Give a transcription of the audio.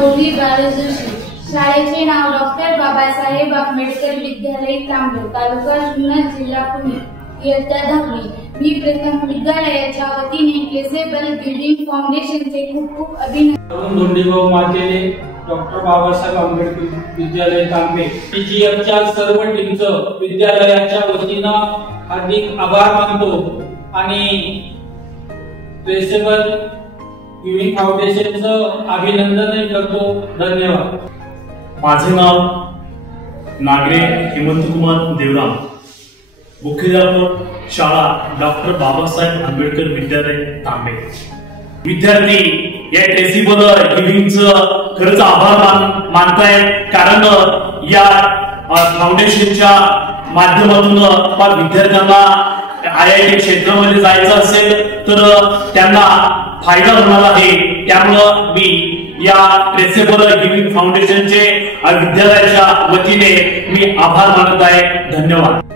गौरी बाळजोशी। शाळेचे नाव डॉक्टर बाबासाहेब आंबेडकर विद्यालय तांबे, तालुका जुन्नर, जिल्हा पुणे, इयत्ता 10वी। मी प्रथम विद्यालयाच्या वतीने ट्रेसेबल गिव्हिंग फाउंडेशनचे खूप खूप अभिनंदन। धोंडीभाऊ मातेले, डॉक्टर बाबासाहेब आंबेडकर विद्यालय तांबे, पीजीएफच्या सर्व टीमचं विद्यालयाच्या वतीनं हार्दिक आभार मानतो आणि ट्रेसेबल गिव्हिंग फाउंडेशनचं अभिनंदनही करतो। धन्यवाद। माझे नाव नागरे हेमंत कुमार देवराम, मुख्याध्यापक, शाळा डॉक्टर बाबासाहेब आंबेडकर विद्यालय तांबे। विद्यार्थी या ट्रेसेबल गिव्हिंगचं खरंच आभार मानतायत, कारण या फाउंडेशनच्या माध्यमातून विद्यार्थ्यांना IIT क्षेत्रामध्ये जायचं असेल तर त्यांना फायदा होणार आहे। त्यामुळे मी या ट्रेसेबल गिव्हिंग फाउंडेशनचे विद्यालयाच्या वतीने मी आभार मानत आहे। धन्यवाद।